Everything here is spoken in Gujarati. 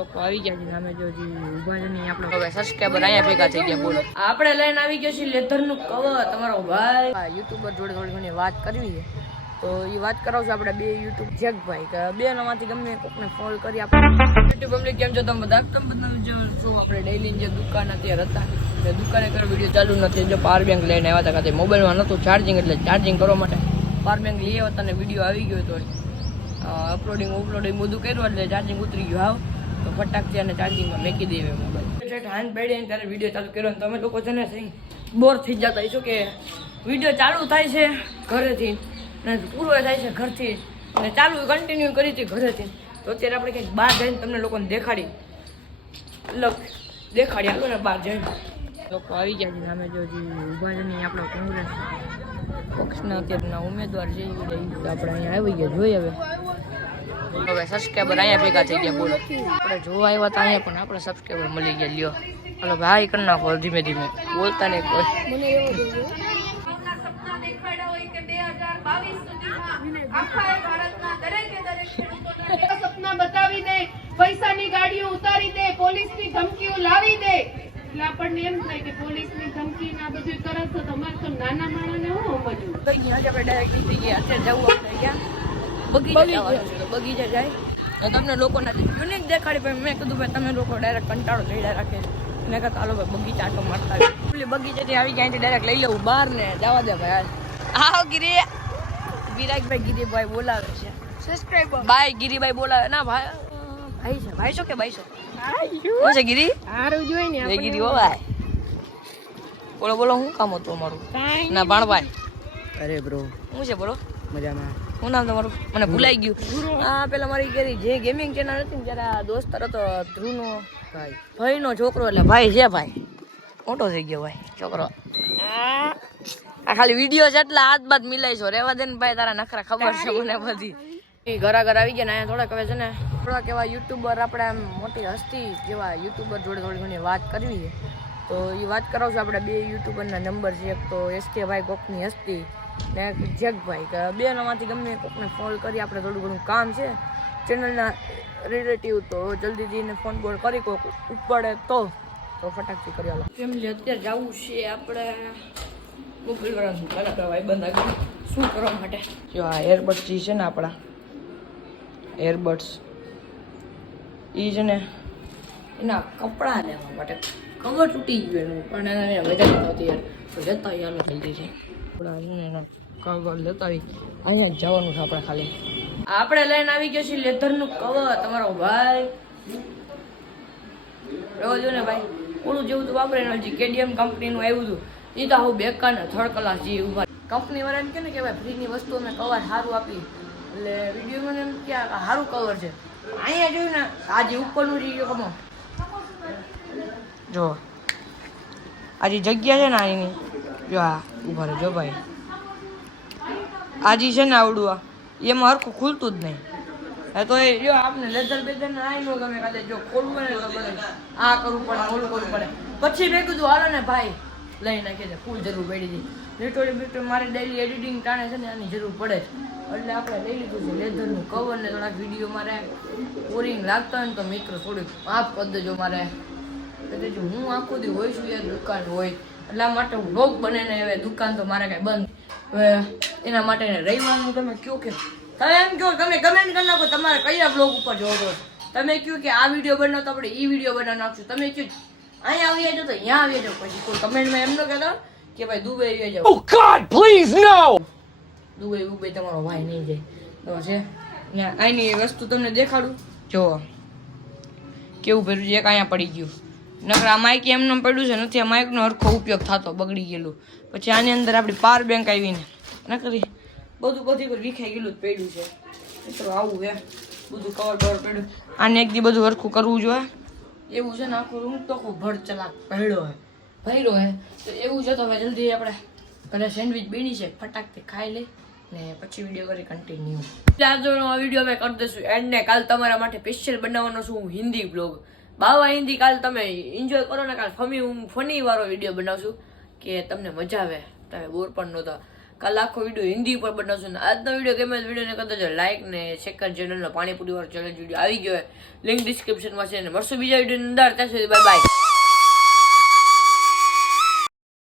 લોકો આવી ગયા છે અમે જો ઊભા છે નહીં આપણે હવે અહીંયા ભેગા થઈ ગયા બોલો. આપણે લઈને આવી ગયા છીએ લેધરનું કવર તમારો ભાઈ. યુટ્યુબર જોડે થોડી ઘણી વાત કરવી છે. તો એ વાત કરાવશું આપણે બે યુટ્યુબ જગભાઈ કે બે નમાંથી ગમે કોકને ફોન કરી આપણે યુટ્યુબ પબ્લિક કેમ છો તમે બધા? તમે બધા જો શું આપણે ડેઈલી જે દુકાન અત્યારે હતા તે દુકાને કરો વીડિયો ચાલુ નથી જો પાવર બેંક લઈને આવ્યા હતા કાતે મોબાઈલમાં નહોતું ચાર્જિંગ એટલે ચાર્જિંગ કરવા માટે પાવર બેંક લઈ આવ્યા હતા ને વીડિયો આવી ગયો હતો અપલોડિંગ અપલોડિંગ બધું કર્યું એટલે ચાર્જિંગ ઉતરી ગયું. હાવ. તો ફટાકથી અને ચાર્જિંગમાં મેકી દેવે મોબાઈલ. હાન પડે ત્યારે વીડિયો ચાલુ કર્યો ને તમે લોકો છે ને બોર થઈ જતા હશો કે વીડિયો ચાલુ થાય છે ઘરેથી. અને પૂરો થાય છે ઘરથી. અને ચાલુ કન્ટિન્યુ કરી હતી ઘરેથી. તો અત્યારે આપણે કંઈક બહાર જઈને તમને લોકોને દેખાડી. લગ દેખાડી આલો ને બહાર જઈને. લોકો આવી ગયા છે અમે જો જે ઊભા છે ને આપણો કોંગ્રેસ પક્ષના અત્યારના ઉમેદવાર છે આપણે અહીંયા આવી ગયા જોઈએ હવે. હવે સબસ્ક્રાઈબર અહીંયા ભેગા થઈ ગયા બોલો. આપણે જોવા આવ્યા હતા અહીંયા પણ આપણે સબસ્ક્રાઈબર મળી ગયા લ્યો. હલો ભાઈ કરી નાખો ધીમે ધીમે. બોલતા નહીં કોઈ. સપના દેખાડ્યા હોય. કે 2022 સુધીમાં આખા ભારતના દરેકે દરેક ખેડૂતોને સપના બતાવી દે પૈસાની ગાડીઓ ઉતારી દે પોલીસની ધમકીઓ લાવી દે. એટલે આપણને એમ થાય કે પોલીસની ધમકી ના બધું કરે તો તમારે તો નાના માણસને હું સમજવું? ગયા આજે આપણે ડાયરેક્ટ નીકળી ગયા અત્યારે જવું બગીચા બગીચા જાય. તમને લોકોના યુનિક દેખાડી પણ મેં કીધું ભાઈ તમે લોકો ડાયરેક્ટ કંટાળો ચડ્યા રાખે. મેં કહ્યું હાલો ભાઈ બગીચા આટો મારતા પેલી બગીચાથી આવી ગયા ડાયરેક્ટ લઈ લેવું. બહાર ને જવા દે ભાઈ હાલ. આવો ગિરી. વિરાગભાઈ ગિરીભાઈ બોલાવે છે. સબસ્ક્રાઇબર ભાઈ ગિરીભાઈ બોલાવે. ના ભાઈ. ભાઈ છે ભાઈ છો કે ભાઈ છો? શું છે ગિરી? સારું જોઈ ને બે ગિરી હો ભાઈ. બોલો બોલો શું કામ હતું અમારું? ના ભાણભાઈ. અરે બ્રો શું છે બોલો? મજામાં. શું નામ તમારું મને ભૂલાઈ ગયું. આ પેલા મારી ઘેરી જે ગેમિંગ ચેનલ હતી ને ત્યારે આ દોસ્તાર હતો ધ્રુવનો ભાઈ. ભાઈનો છોકરો એટલે ભાઈ છે ભાઈ. મોટો થઈ ગયો ભાઈ છોકરો. આ ખાલી વીડિયો છે એટલે હાથ બાદ મિલાઈ છો રેવા દે ને ભાઈ તારા નખરા ખબર છે મને બધી. ઘરા ઘર આવી ગયા ને અહીંયા થોડાક હવે છે ને થોડાક એવા યુટ્યુબર આપણે આમ મોટી હસ્તી જેવા યુટ્યુબર જોડે થોડી ઘણી વાત કરવી છે. તો એ વાત કરાવશું આપણે બે યુટ્યુબરના નંબર છે. એક તો એસ કે ભાઈ કોકની હસ્તી ને જગભાઈ કે બે નમાંથી ગમે કોકને ફોન કરી આપણે થોડું ઘણું કામ છે. ચેનલના રિલેટિવ તો જલ્દીથી એને ફોન બોલ કરી કોક ઉપડે તો. તો ફટાકથી કરી આલો. ફેમિલી અત્યારે જવું છે આપણે મોબાઈલ વાળાનું પેલા ભાઈ બંધ આગળ. શું કરવા માટે? જો આ એરબડ્સ જે છે ને આપણા એરબડ્સ એ છે ને. એના કપડાં લેવા માટે. કવર તૂટી ગયું એનું પણ એને મજા નથી યાર. જતા યાર જલ્દી છે કવર લેતા આવી અહીંયા જવાનું છે આપણે ખાલી. આપણે લઈને આવી ગયા છીએ લેધરનું કવર તમારો ભાઈ. રોજો ને ભાઈ. ઓલું જેવું તો વાપરે ને હજી કેડીએમ કંપનીનું આવ્યું હતું. એ તો આવું બેકાર ને થર્ડ ક્લાસ જે ઊભા કંપની વાળાને કે ને કે ભાઈ, ફ્રીની વસ્તુ અમે કવર સારું આપી. એટલે વિડીયોમાં એમ કે સારું કવર છે. અહીંયા જોયું ને, આજે ઉપરનું જે કમો જો. આજે જગ્યા છે ને આની જો આ ઊભા રહેજો ભાઈ. આજી છે ને આવડું આ. એમાં હરખું ખુલતું જ નહીં. હા તો એ જો આપણે લેધર બેધર ને આઈ નો ગમે કાલે જો ખોલવું ને આ કરવું પડે ઓલું કરવું પડે. પછી મેં કીધું, હાલો ને ભાઈ, લઈ નાખે છે ફૂલ જરૂર પડી હતી લીટોડી બીટો મારે ડેલી એડિટિંગ ટાણે છે ને આની જરૂર પડે છે એટલે આપણે લઈ લીધું છે લેધરનું કવર ને થોડાક વીડિયો મારે બોરિંગ લાગતા હોય ને તો મિત્રો થોડીક માફ કરી દેજો મારે. એટલે હું આખો દી હોય છું યાર, દુકાન હોય. એટલા માટે વ્લોગ બને ને હવે દુકાન તો મારે કાંઈ બંધ. હવે એના માટે રવિવારનું તમે કયો કે તમે એમ કહો તમે કમેન્ટ કરી નાખો તમારે કયા બ્લોગ ઉપર જોવો છો? તમે કહ્યું કે આ વીડિયો બનાવો તો આપણે એ વીડિયો બનાવી નાખશું. તમે કહ્યું અહીંયા આવી જાઓ તો અહીંયા આવી જાઓ પછી કોઈ કમેન્ટમાં એમ ન કહેતા કે ભાઈ દુબઈ આવી જાઓ. ઓ god please no Dubai Dubai તમારો ભાઈ નહીં જાય. તો છે અહીંયા આની વસ્તુ તમને દેખાડું. જો કેવું ભર્યું છે એક અહીંયા પડી ગયું. નકર આ માઇક એમને પડ્યું છે, નથી, આ માઇકનો હરખો ઉપયોગ થતો, બગડી ગયેલું. પછી આની અંદર આપણી પાવર બેંક આવીને નકરી બધું બધી પર વિખાઈ ગયેલું જ પડ્યું છે. મિત્રો, આવું હે બધું કવર કવર પડ્યું. આને એક દી બધું હરખું કરવું જોઈએ. એવું છે ને, આખું રૂમ તો ભર ચલાક ભર્યો હે ભર્યો હે તો એવું છે તો હવે જલ્દી આપણે ઘરે સેન્ડવિચ બીની છે. ફટાકથી ખાઈ લે ને પછી વીડિયો કરી કન્ટિન્યુ આજનો વીડિયો અમે કરી દઈશું. એન્ડ ને કાલ તમારા માટે સ્પેશિયલ બનાવવાનો છું હું હિન્દી બ્લોગ બાવા હિન્દી કાલ તમે એન્જોય કરો ને કાલ ફમી ફની વાળો વીડિયો બનાવશું કે તમને મજા આવે. તમે બોર પણ નહોતા. કાલ આખો વીડિયો હિન્દી પર બનાવશું ને આજનો વીડિયો ગમે વિડીયોને કદાચ લાઈક ને શેકર ચેનલનો પાણીપુરી વાળો ચેલેન્જ વીડિયો આવી ગયો લિંક ડિસ્ક્રિપ્શનમાં છે ને મળશું બીજા વિડીયોની અંદર. ત્યાં સુધી બાય બાય